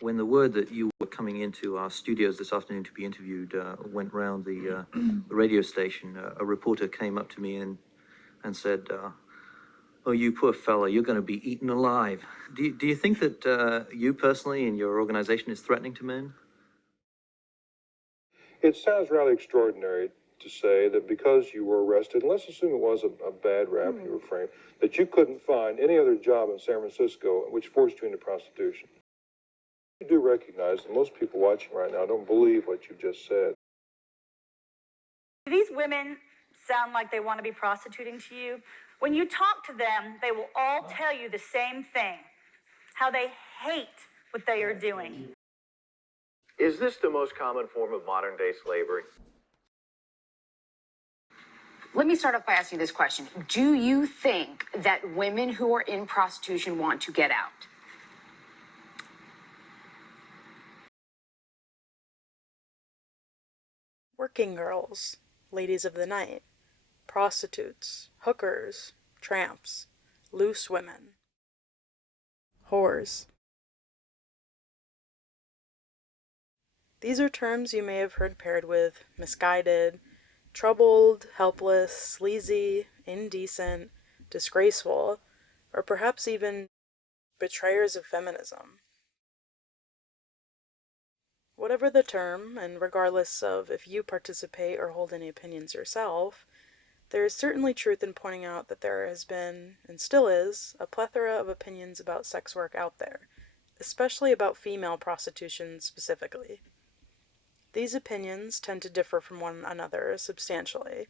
When the word that you were coming into our studios this afternoon to be interviewed went round the radio station, a reporter came up to me and said, "Oh, you poor fella, you're going to be eaten alive." Do you think that you personally and your organization is threatening to men? It sounds rather extraordinary to say that because you were arrested, and let's assume it was a bad rap you were framed, that you couldn't find any other job in San Francisco which forced you into prostitution. You do recognize that most people watching right now don't believe what you've just said. These women sound like they want to be prostituting to you. When you talk to them, they will all tell you the same thing, how they hate what they are doing. Is this the most common form of modern-day slavery? Let me start off by asking this question. Do you think that women who are in prostitution want to get out? Working girls, ladies of the night, prostitutes, hookers, tramps, loose women, whores. These are terms you may have heard paired with misguided, troubled, helpless, sleazy, indecent, disgraceful, or perhaps even betrayers of feminism. Whatever the term, and regardless of if you participate or hold any opinions yourself, there is certainly truth in pointing out that there has been, and still is, a plethora of opinions about sex work out there, especially about female prostitution specifically. These opinions tend to differ from one another substantially,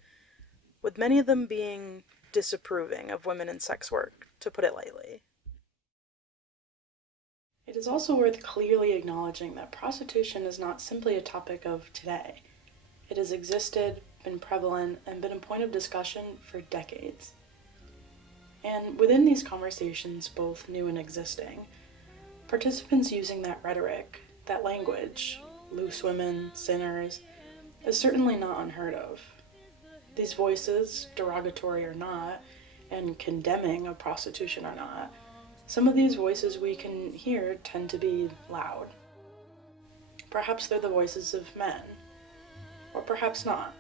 with many of them being disapproving of women in sex work, to put it lightly. It is also worth clearly acknowledging that prostitution is not simply a topic of today. It has existed, been prevalent, and been a point of discussion for decades. And within these conversations, both new and existing, participants using that rhetoric, that language, loose women, sinners, is certainly not unheard of. These voices, derogatory or not, and condemning of prostitution or not, some of these voices we can hear tend to be loud. Perhaps they're the voices of men, or perhaps not.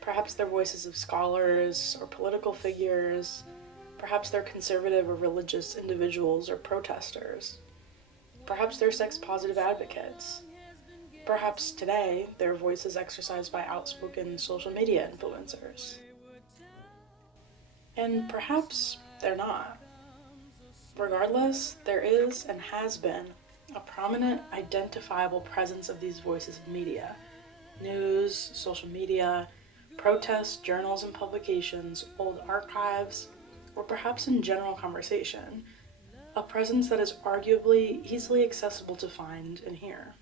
Perhaps they're voices of scholars or political figures. Perhaps they're conservative or religious individuals or protesters. Perhaps they're sex-positive advocates. Perhaps today, they're voices exercised by outspoken social media influencers. And perhaps they're not. Regardless, there is and has been a prominent, identifiable presence of these voices in media, news, social media, protests, journals and publications, old archives, or perhaps in general conversation, a presence that is arguably easily accessible to find and hear.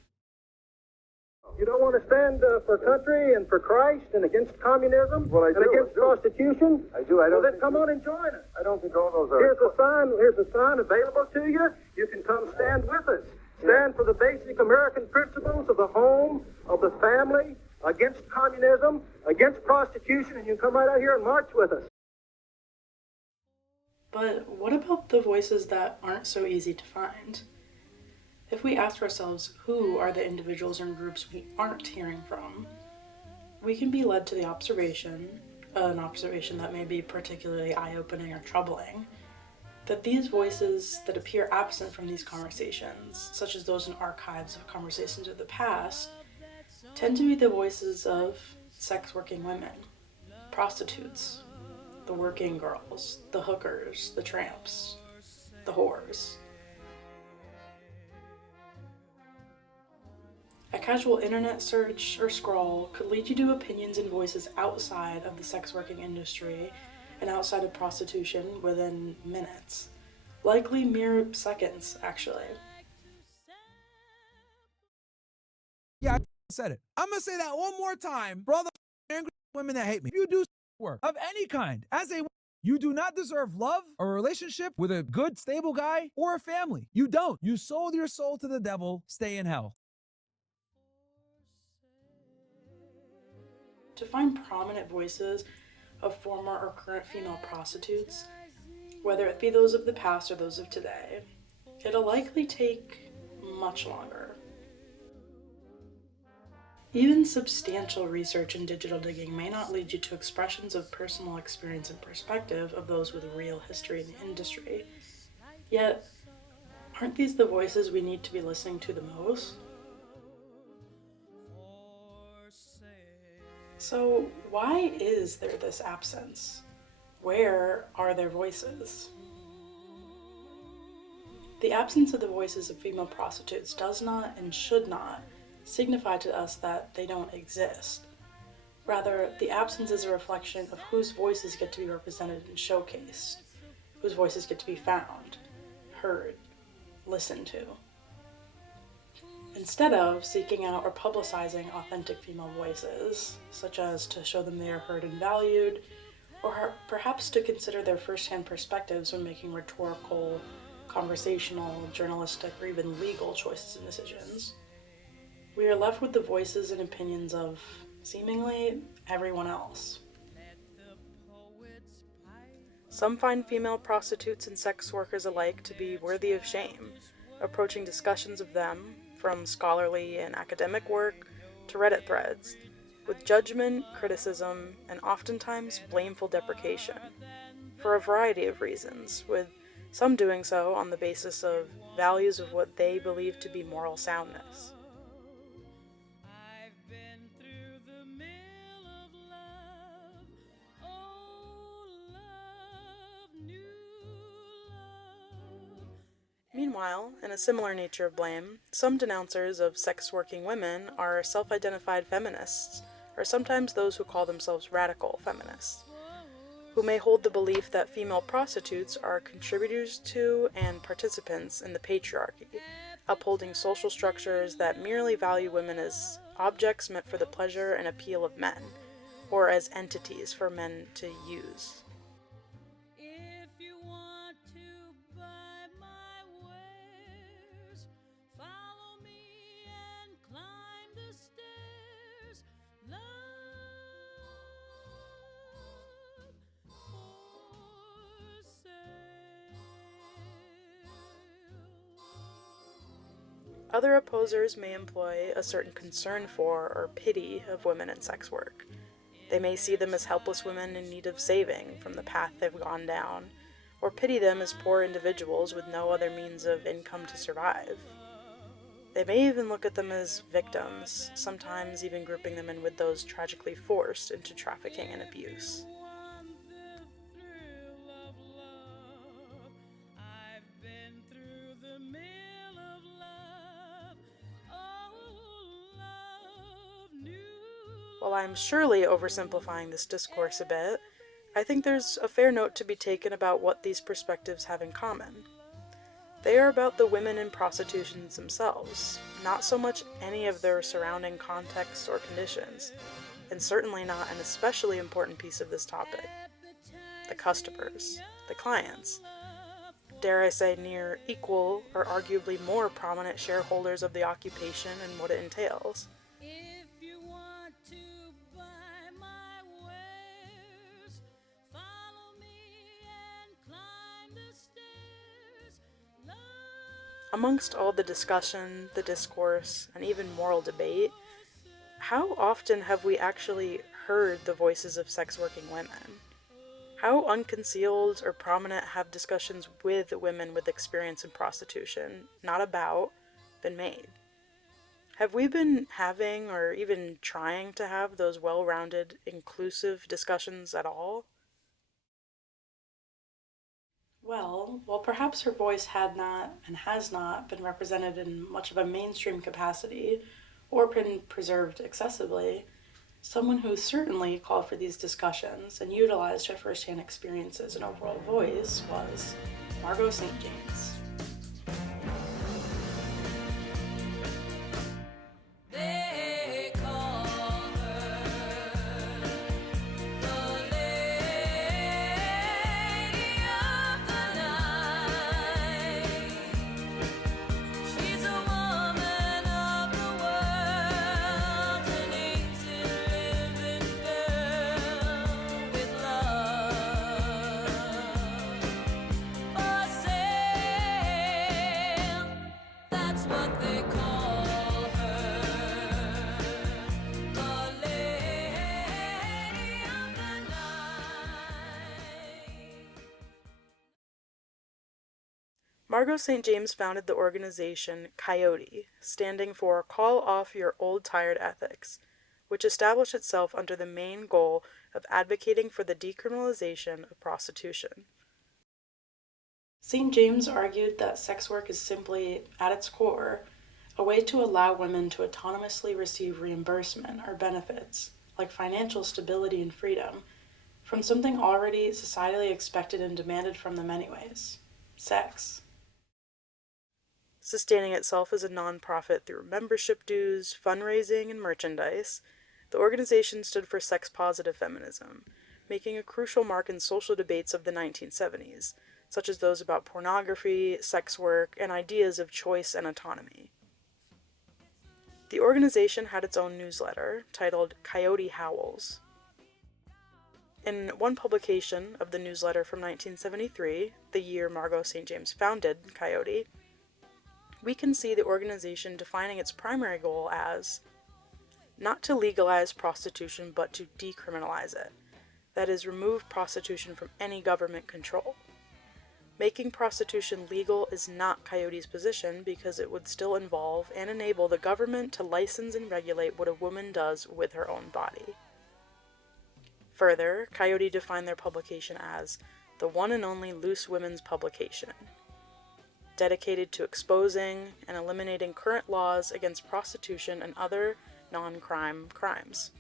You don't want to stand for country and for Christ and against communism and against prostitution? I do. I don't. Well, then come on and join us. I don't think all those are. Here's a sign available to you. You can come stand with us. Stand for the basic American principles of the home, of the family, against communism, against prostitution, and you come right out here and march with us. But what about the voices that aren't so easy to find? If we ask ourselves who are the individuals and groups we aren't hearing from, we can be led to the observation, an observation that may be particularly eye-opening or troubling, that these voices that appear absent from these conversations, such as those in archives of conversations of the past, tend to be the voices of sex-working women, prostitutes, the working girls, the hookers, the tramps, the whores. A casual internet search or scroll could lead you to opinions and voices outside of the sex working industry and outside of prostitution within minutes. Likely mere seconds, actually. Yeah, I said it. I'm gonna say that one more time for all the angry women that hate me. If you do work of any kind, as a woman, you do not deserve love or a relationship with a good, stable guy or a family. You don't. You sold your soul to the devil. Stay in hell. To find prominent voices of former or current female prostitutes, whether it be those of the past or those of today, it'll likely take much longer. Even substantial research in digital digging may not lead you to expressions of personal experience and perspective of those with real history in the industry. Yet, aren't these the voices we need to be listening to the most? So, why is there this absence? Where are their voices? The absence of the voices of female prostitutes does not and should not signify to us that they don't exist. Rather, the absence is a reflection of whose voices get to be represented and showcased, whose voices get to be found, heard, listened to. Instead of seeking out or publicizing authentic female voices, such as to show them they are heard and valued, or perhaps to consider their first-hand perspectives when making rhetorical, conversational, journalistic, or even legal choices and decisions, we are left with the voices and opinions of, seemingly, everyone else. Some find female prostitutes and sex workers alike to be worthy of shame, approaching discussions of them, from scholarly and academic work to Reddit threads, with judgment, criticism, and oftentimes blameful deprecation, for a variety of reasons, with some doing so on the basis of values of what they believe to be moral soundness. Meanwhile, in a similar nature of blame, some denouncers of sex-working women are self-identified feminists, or sometimes those who call themselves radical feminists, who may hold the belief that female prostitutes are contributors to and participants in the patriarchy, upholding social structures that merely value women as objects meant for the pleasure and appeal of men, or as entities for men to use. Other opposers may employ a certain concern for or pity of women in sex work. They may see them as helpless women in need of saving from the path they've gone down, or pity them as poor individuals with no other means of income to survive. They may even look at them as victims, sometimes even grouping them in with those tragically forced into trafficking and abuse. While I'm surely oversimplifying this discourse a bit, I think there's a fair note to be taken about what these perspectives have in common. They are about the women in prostitution themselves, not so much any of their surrounding contexts or conditions, and certainly not an especially important piece of this topic: the customers, the clients. Dare I say near equal or arguably more prominent shareholders of the occupation and what it entails. Amongst all the discussion, the discourse, and even moral debate, how often have we actually heard the voices of sex-working women? How unconcealed or prominent have discussions with women with experience in prostitution, not about, been made? Have we been having, or even trying to have, those well-rounded, inclusive discussions at all? Well, while perhaps her voice had not and has not been represented in much of a mainstream capacity or been preserved excessively, someone who certainly called for these discussions and utilized her first-hand experiences and overall voice was Margot St. James. Margot St. James founded the organization Coyote, standing for Call Off Your Old Tired Ethics, which established itself under the main goal of advocating for the decriminalization of prostitution. St. James argued that sex work is simply, at its core, a way to allow women to autonomously receive reimbursement or benefits, like financial stability and freedom, from something already societally expected and demanded from them anyways: sex. Sustaining itself as a nonprofit through membership dues, fundraising, and merchandise, the organization stood for sex-positive feminism, making a crucial mark in social debates of the 1970s, such as those about pornography, sex work, and ideas of choice and autonomy. The organization had its own newsletter, titled Coyote Howls. In one publication of the newsletter from 1973, the year Margot St. James founded Coyote, we can see the organization defining its primary goal as not to legalize prostitution but to decriminalize it, that is, remove prostitution from any government control. Making prostitution legal is not Coyote's position because it would still involve and enable the government to license and regulate what a woman does with her own body. Further, Coyote defined their publication as the one and only loose women's publication, dedicated to exposing and eliminating current laws against prostitution and other non-crime crimes.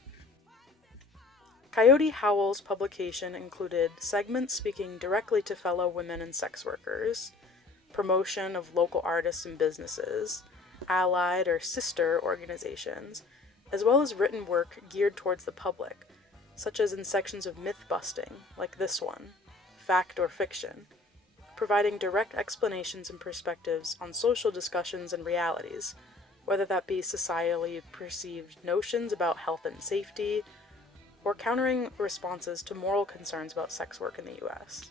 Coyote Howl's publication included segments speaking directly to fellow women and sex workers, promotion of local artists and businesses, allied or sister organizations, as well as written work geared towards the public, such as in sections of myth-busting, like this one, Fact or Fiction, providing direct explanations and perspectives on social discussions and realities, whether that be societally perceived notions about health and safety, or countering responses to moral concerns about sex work in the U.S.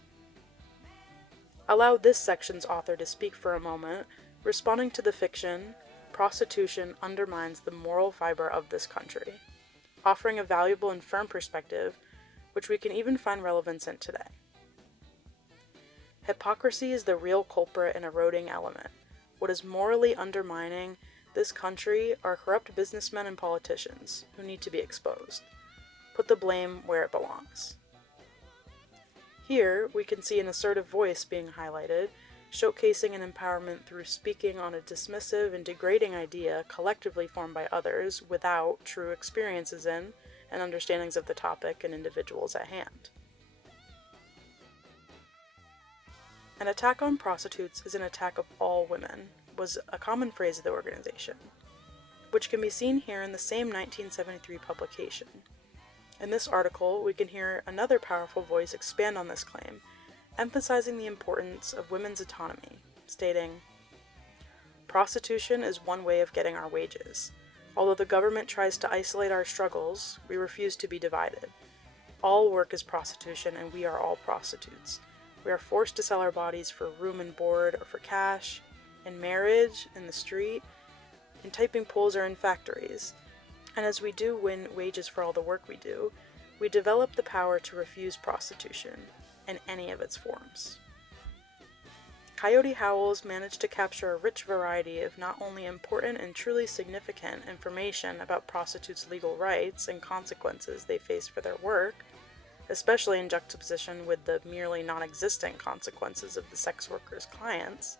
Allow this section's author to speak for a moment, responding to the fiction, prostitution undermines the moral fiber of this country, offering a valuable and firm perspective, which we can even find relevance in today. Hypocrisy is the real culprit and eroding element. What is morally undermining this country are corrupt businessmen and politicians who need to be exposed. Put the blame where it belongs. Here, we can see an assertive voice being highlighted, showcasing an empowerment through speaking on a dismissive and degrading idea collectively formed by others without true experiences in and understandings of the topic and individuals at hand. An attack on prostitutes is an attack of all women, was a common phrase of the organization, which can be seen here in the same 1973 publication. In this article, we can hear another powerful voice expand on this claim, emphasizing the importance of women's autonomy, stating, "Prostitution is one way of getting our wages. Although the government tries to isolate our struggles, we refuse to be divided. All work is prostitution, and we are all prostitutes. We are forced to sell our bodies for room and board or for cash, in marriage, in the street, in typing pools or in factories. And as we do win wages for all the work we do, we develop the power to refuse prostitution in any of its forms." Coyote Howls managed to capture a rich variety of not only important and truly significant information about prostitutes' legal rights and consequences they face for their work, especially in juxtaposition with the merely non-existent consequences of the sex workers' clients,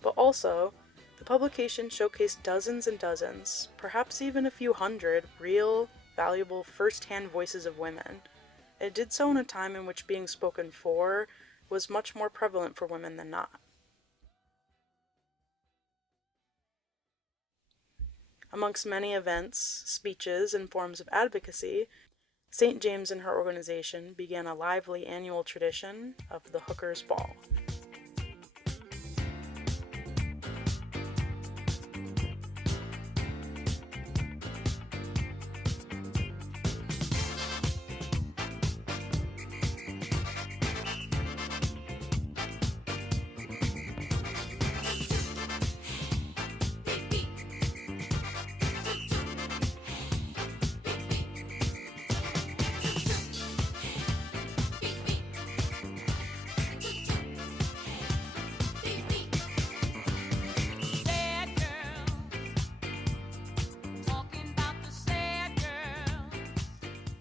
but also the publication showcased dozens and dozens, perhaps even a few hundred, real, valuable, first-hand voices of women. It did so in a time in which being spoken for was much more prevalent for women than not. Amongst many events, speeches, and forms of advocacy, St. James and her organization began a lively annual tradition of the Hooker's Ball.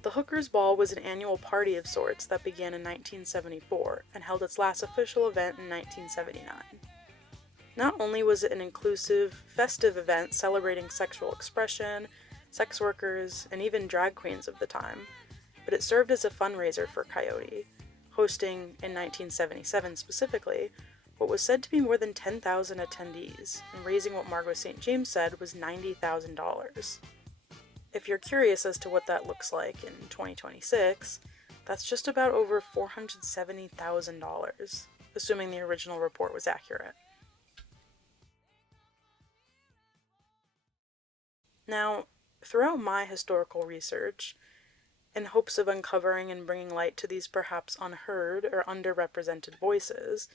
The Hookers Ball was an annual party of sorts that began in 1974 and held its last official event in 1979. Not only was it an inclusive, festive event celebrating sexual expression, sex workers, and even drag queens of the time, but it served as a fundraiser for Coyote, hosting, in 1977 specifically, what was said to be more than 10,000 attendees, and raising what Margot St. James said was $90,000. If you're curious as to what that looks like in 2026, that's just about over $470,000, assuming the original report was accurate. Now, throughout my historical research, in hopes of uncovering and bringing light to these perhaps unheard or underrepresented voices,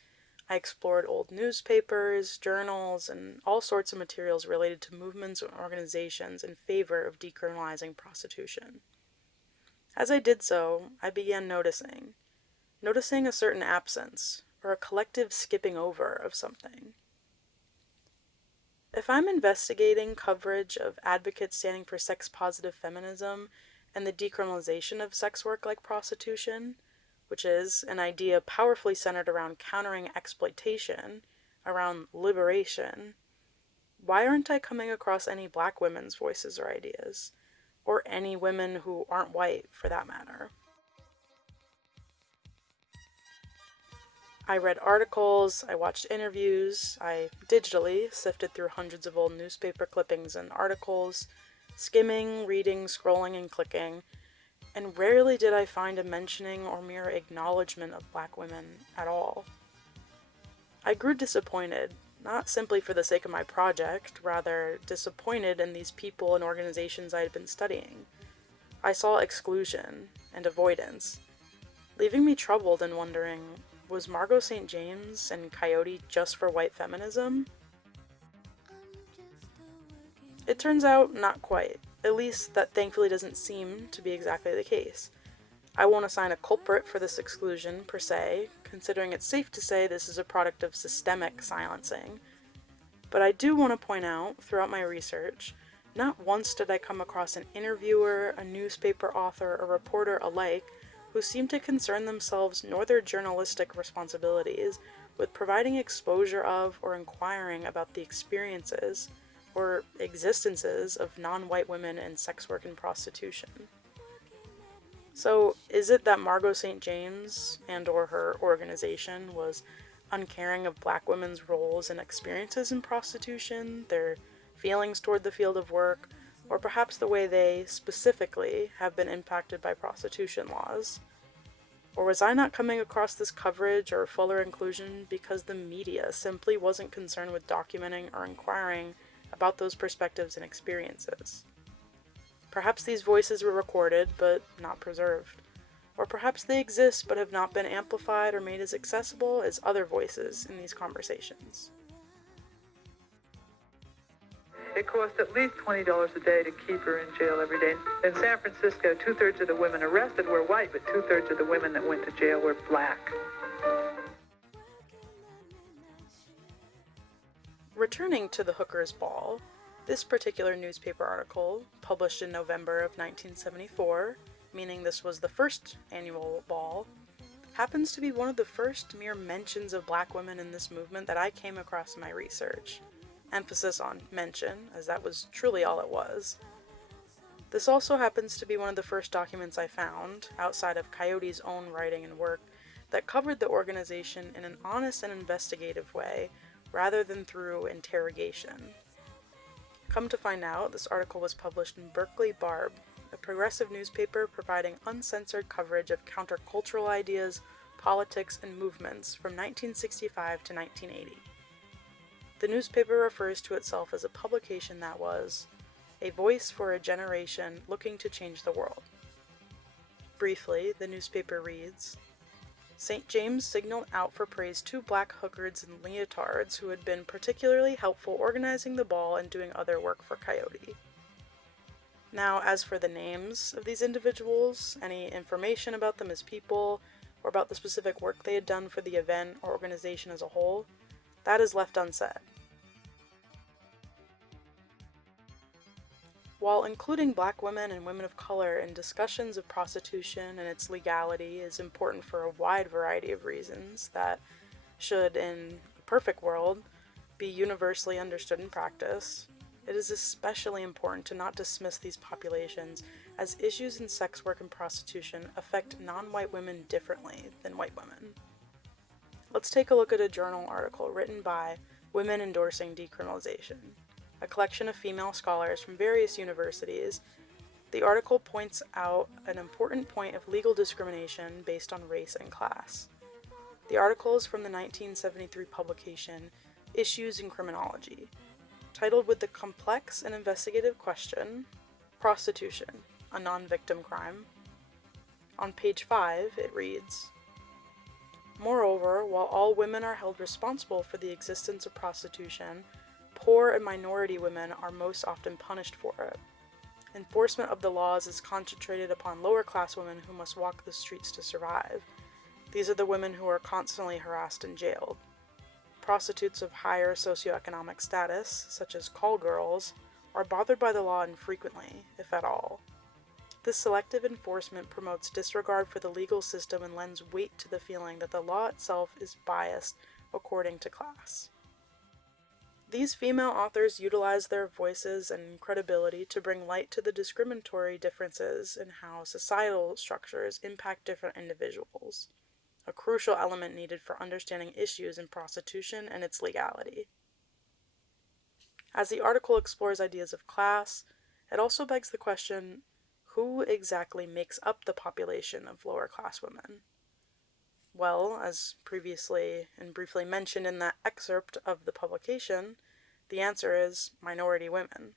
I explored old newspapers, journals, and all sorts of materials related to movements and organizations in favor of decriminalizing prostitution. As I did so, I began noticing a certain absence, or a collective skipping over of something. If I'm investigating coverage of advocates standing for sex-positive feminism and the decriminalization of sex work like prostitution, which is an idea powerfully centered around countering exploitation, around liberation, why aren't I coming across any Black women's voices or ideas? Or any women who aren't white, for that matter? I read articles, I watched interviews, I digitally sifted through hundreds of old newspaper clippings and articles, skimming, reading, scrolling, and clicking, and rarely did I find a mentioning or mere acknowledgement of Black women at all. I grew disappointed, not simply for the sake of my project, rather disappointed in these people and organizations I had been studying. I saw exclusion and avoidance, leaving me troubled and wondering, was Margot St. James and Coyote just for white feminism? It turns out not quite. At least that thankfully doesn't seem to be exactly the case. I won't assign a culprit for this exclusion, per se, considering it's safe to say this is a product of systemic silencing. But I do want to point out, throughout my research, not once did I come across an interviewer, a newspaper author, or reporter alike who seemed to concern themselves nor their journalistic responsibilities with providing exposure of or inquiring about the experiences or existences of non-white women in sex work and prostitution. So, is it that Margot St. James and or her organization was uncaring of Black women's roles and experiences in prostitution, their feelings toward the field of work, or perhaps the way they, specifically, have been impacted by prostitution laws? Or was I not coming across this coverage or fuller inclusion because the media simply wasn't concerned with documenting or inquiring about those perspectives and experiences? Perhaps these voices were recorded, but not preserved. Or perhaps they exist, but have not been amplified or made as accessible as other voices in these conversations. It cost at least $20 a day to keep her in jail every day. In San Francisco, 2/3 of the women arrested were white, but 2/3 of the women that went to jail were Black. Returning to the Hookers Ball, this particular newspaper article, published in November of 1974, meaning this was the first annual ball, happens to be one of the first mere mentions of Black women in this movement that I came across in my research. Emphasis on mention, as that was truly all it was. This also happens to be one of the first documents I found, outside of Coyote's own writing and work, that covered the organization in an honest and investigative way, rather than through interrogation. Come to find out, this article was published in Berkeley Barb, a progressive newspaper providing uncensored coverage of countercultural ideas, politics, and movements from 1965 to 1980. The newspaper refers to itself as a publication that was a voice for a generation looking to change the world. Briefly, the newspaper reads, St. James signaled out for praise 2 Black hookers in leotards who had been particularly helpful organizing the ball and doing other work for Coyote. Now, as for the names of these individuals, any information about them as people, or about the specific work they had done for the event or organization as a whole, that is left unsaid. While including black women and women of color in discussions of prostitution and its legality is important for a wide variety of reasons that should, in a perfect world, be universally understood in practice, it is especially important to not dismiss these populations as issues in sex work and prostitution affect non-white women differently than white women. Let's take a look at a journal article written by Women Endorsing Decriminalization, a collection of female scholars from various universities. The article points out an important point of legal discrimination based on race and class. The article is from the 1973 publication Issues in Criminology, titled with the complex and investigative question, Prostitution, a Non-Victim Crime. On page 5, it reads, "Moreover, while all women are held responsible for the existence of prostitution, poor and minority women are most often punished for it. Enforcement of the laws is concentrated upon lower-class women who must walk the streets to survive. These are the women who are constantly harassed and jailed. Prostitutes of higher socioeconomic status, such as call girls, are bothered by the law infrequently, if at all. This selective enforcement promotes disregard for the legal system and lends weight to the feeling that the law itself is biased according to class." These female authors utilize their voices and credibility to bring light to the discriminatory differences in how societal structures impact different individuals, a crucial element needed for understanding issues in prostitution and its legality. As the article explores ideas of class, it also begs the question, who exactly makes up the population of lower-class women? Well, as previously and briefly mentioned in that excerpt of the publication, the answer is minority women.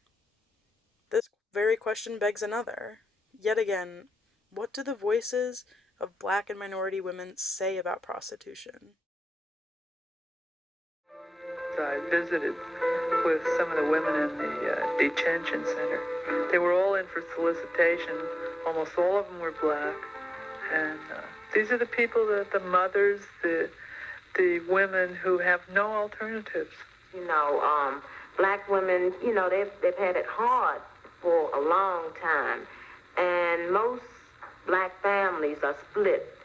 This very question begs another. Yet again, what do the voices of black and minority women say about prostitution? I visited with some of the women in the detention center. They were all in for solicitation. Almost all of them were black. And these are the people, the mothers, the women who have no alternatives. Black women, they've had it hard for a long time. And most black families are split.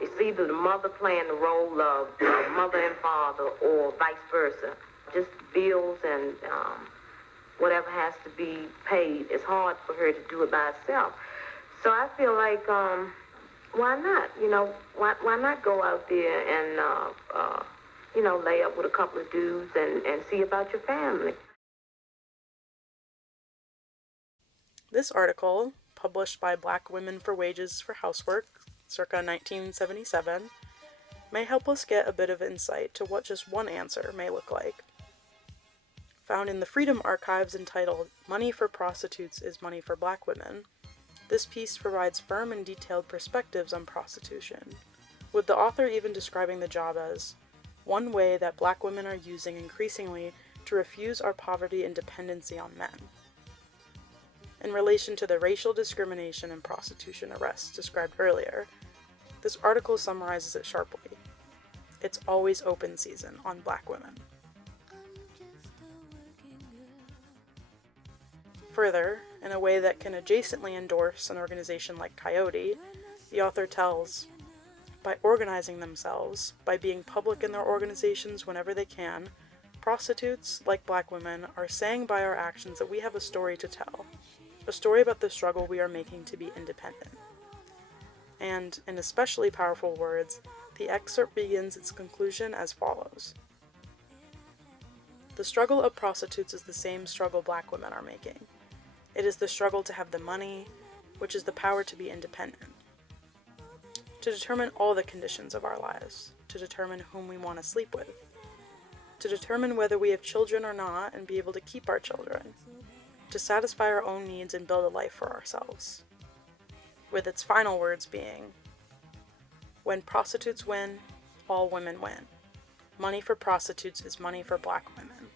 It's either the mother playing the role of mother and father or vice versa. Just bills and whatever has to be paid. It's hard for her to do it by herself. So I feel like, why not? Why not go out there and, lay up with a couple of dudes and see about your family? This article, published by Black Women for Wages for Housework, circa 1977, may help us get a bit of insight to what just one answer may look like. Found in the Freedom Archives entitled "Money for Prostitutes is Money for Black Women," this piece provides firm and detailed perspectives on prostitution, with the author even describing the job as one way that black women are using increasingly to refuse our poverty and dependency on men. In relation to the racial discrimination and prostitution arrests described earlier, this article summarizes it sharply. It's always open season on black women. Further, in a way that can adjacently endorse an organization like Coyote, the author tells, by organizing themselves, by being public in their organizations whenever they can, prostitutes, like black women, are saying by our actions that we have a story to tell, a story about the struggle we are making to be independent. And, in especially powerful words, the excerpt begins its conclusion as follows. The struggle of prostitutes is the same struggle black women are making. It is the struggle to have the money, which is the power to be independent. To determine all the conditions of our lives, to determine whom we want to sleep with, to determine whether we have children or not and be able to keep our children, to satisfy our own needs and build a life for ourselves. With its final words being, when prostitutes win, all women win. Money for prostitutes is money for black women.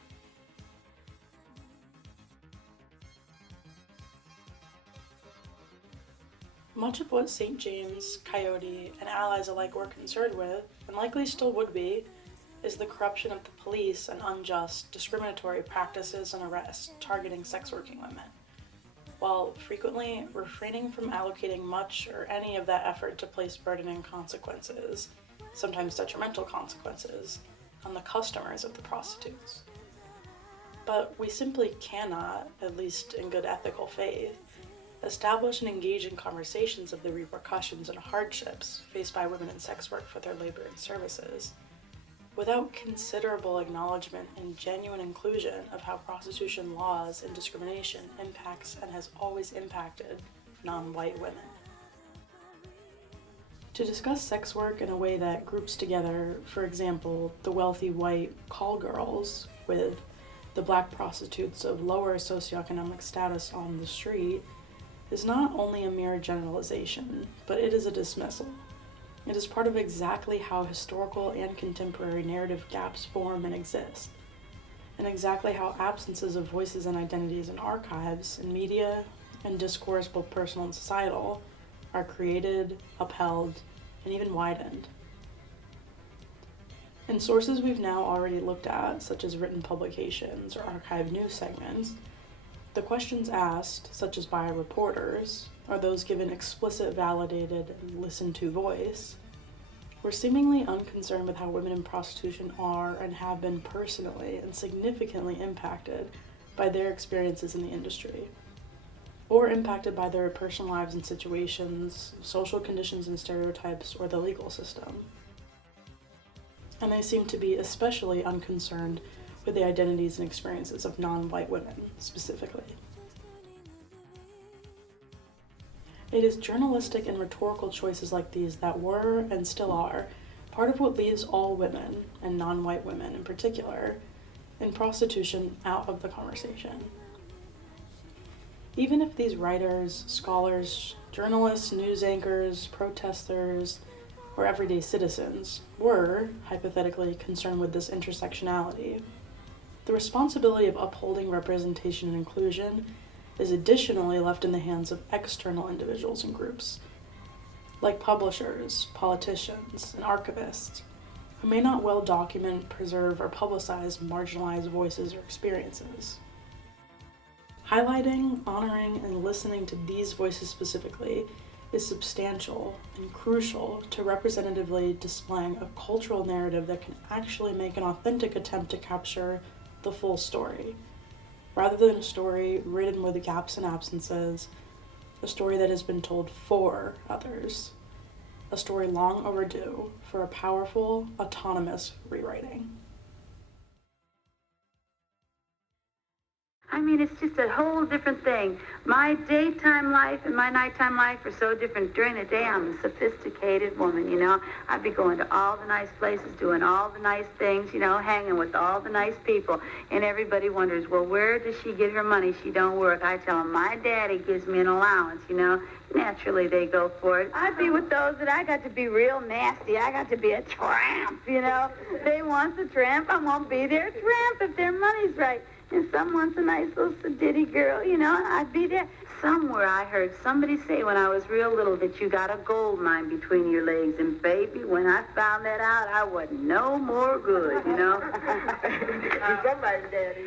Much of what St. James, Coyote, and allies alike were concerned with, and likely still would be, is the corruption of the police and unjust, discriminatory practices and arrests targeting sex working women, while frequently refraining from allocating much or any of that effort to place burdening consequences, sometimes detrimental consequences, on the customers of the prostitutes. But we simply cannot, at least in good ethical faith, establish and engage in conversations of the repercussions and hardships faced by women in sex work for their labor and services, without considerable acknowledgement and genuine inclusion of how prostitution laws and discrimination impacts and has always impacted non-white women. To discuss sex work in a way that groups together, for example, the wealthy white call girls with the black prostitutes of lower socioeconomic status on the street, is not only a mere generalization, but it is a dismissal. It is part of exactly how historical and contemporary narrative gaps form and exist, and exactly how absences of voices and identities in archives, in media, and discourse, both personal and societal, are created, upheld, and even widened. In sources we've now already looked at, such as written publications or archived news segments, the questions asked, such as by reporters, or those given explicit, validated, and listened to voice, were seemingly unconcerned with how women in prostitution are and have been personally and significantly impacted by their experiences in the industry, or impacted by their personal lives and situations, social conditions and stereotypes, or the legal system. And they seem to be especially unconcerned with the identities and experiences of non-white women, specifically. It is journalistic and rhetorical choices like these that were, and still are, part of what leaves all women, and non-white women in particular, in prostitution out of the conversation. Even if these writers, scholars, journalists, news anchors, protesters, or everyday citizens were, hypothetically, concerned with this intersectionality, the responsibility of upholding representation and inclusion is additionally left in the hands of external individuals and groups, like publishers, politicians, and archivists, who may not well document, preserve, or publicize marginalized voices or experiences. Highlighting, honoring, and listening to these voices specifically is substantial and crucial to representatively displaying a cultural narrative that can actually make an authentic attempt to capture the full story, rather than a story ridden with gaps and absences, a story that has been told for others, a story long overdue for a powerful, autonomous rewriting. I mean, it's just a whole different thing. My daytime life and my nighttime life are so different. During the day, I'm a sophisticated woman, you know. I'd be going to all the nice places, doing all the nice things, you know, hanging with all the nice people. And everybody wonders, well, where does she get her money? She don't work. I tell them, my daddy gives me an allowance, you know. Naturally, they go for it. I'd be with those that I got to be real nasty. I got to be a tramp, you know. They want the tramp. I won't be their tramp if their money's right. And some wants a nice little sedity girl, you know, I'd be there. Somewhere I heard somebody say when I was real little that you got a gold mine between your legs. And baby, when I found that out, I wasn't no more good, you know. Somebody's daddy.